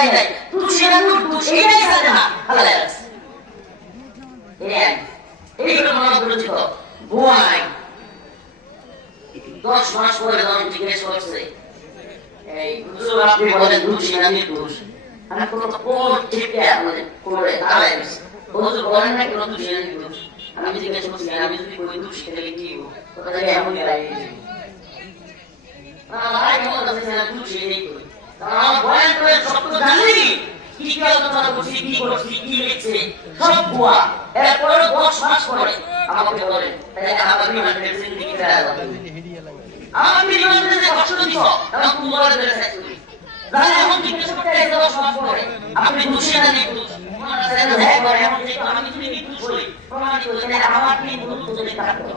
নাই নাই তুলসী না দুধ এটাই জানে না হালাল আছে এইগুলো মনে করেছি তো বুয়া নাই 10 মাস পরে যখন জিজ্ঞেস করছে এই হুজুর আপনি বলেন তুলসী না দুধ আমি কোনো কোন ঠিকই আমাদের করে দাঁড়ায় হুজুর বলেন না কোনো তুলসী না দুধ আমি জিজ্ঞেস করছি আমি যদি কই দুধ খেলে কি হবো কথা যে এমনই লাগে আয় মনে করছে না তুলসী নেই কই আমার বয়ান করে সব তো জানি কি কি আলোচনা করছি কি করছি কি লিখছে সব বুয়া এরপরে 10 মাস পরে আমাকে বলেন তাহলে আমার বিমান মেডিসিন দিকে যাবে আমার বিমান মেডিসিন কষ্ট দিছ আমি তুমি বলে দিলে চাই তুমি জানি এখন জিজ্ঞেস করতে এই 10 মাস পরে আপনি খুশি না নি খুশি আমার কাছে হ্যাঁ করে এমন যে আমি তুমি কি খুশি হই প্রমাণিত হলে আমার কি মুখ তুলে কাটতো